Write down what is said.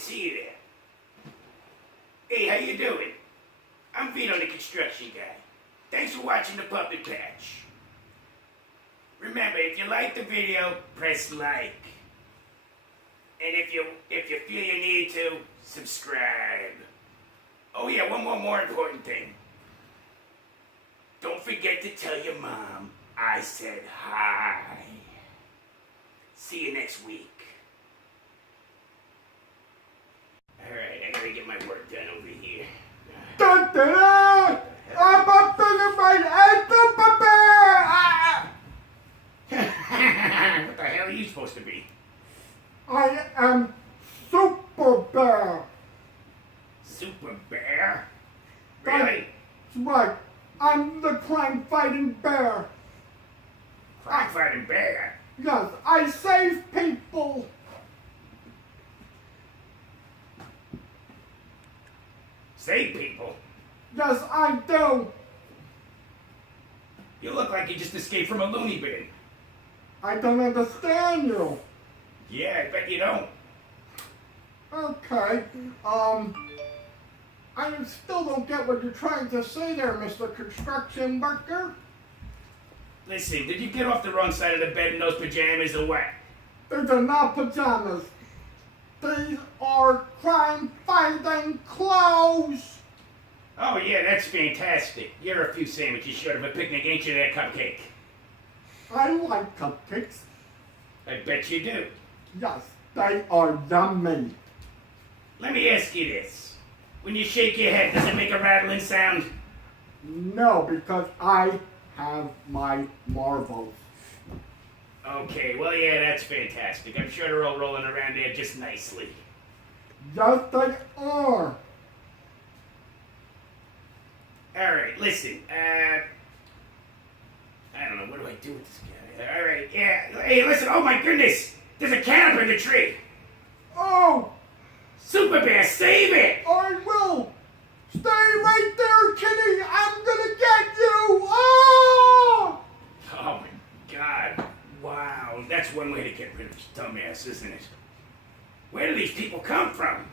see you there. Hey, how you doing? I'm Vito, the construction guy. Thanks for watching the Puppet Patch. Remember, if you like the video, press like. And if you feel you need to, subscribe. Oh yeah, one more important thing. Don't forget to tell your mom I said hi. See you next week. Alright, I gotta get my work done over here. Da-da-da! I'm up to the fight as SuperBear! What the hell are you supposed to be? I am SuperBear. SuperBear? Really? That's right. I'm the crime-fighting bear. Crime-fighting bear? Yes, I save people. Save people? Yes, I do. You look like you just escaped from a loony bin. I don't understand you. Yeah, I bet you don't. Okay. I still don't get what you're trying to say there, Mr. Construction Worker. Listen, did you get off the wrong side of the bed in those pajamas or what? These are not pajamas. These are crime-fighting clothes. Oh yeah, that's fantastic. You're a few sandwiches short of a picnic, ain't you there, Cupcake? I like cupcakes. I bet you do. Yes, they are yummy. Let me ask you this. When you shake your head, does it make a rattling sound? No, because I have my marbles. Okay, well yeah, that's fantastic. I'm sure they're all rolling around there just nicely. Yes, they are. Alright, listen, I don't know, what do I do with this guy? Alright, yeah, hey, listen, oh my goodness! There's a cat up in the tree! Oh, SuperBear, save it! I will. Stay right there, kitty. I'm gonna get you. Oh! Oh my god, wow, that's one way to get rid of this dumbass, isn't it? Where do these people come from?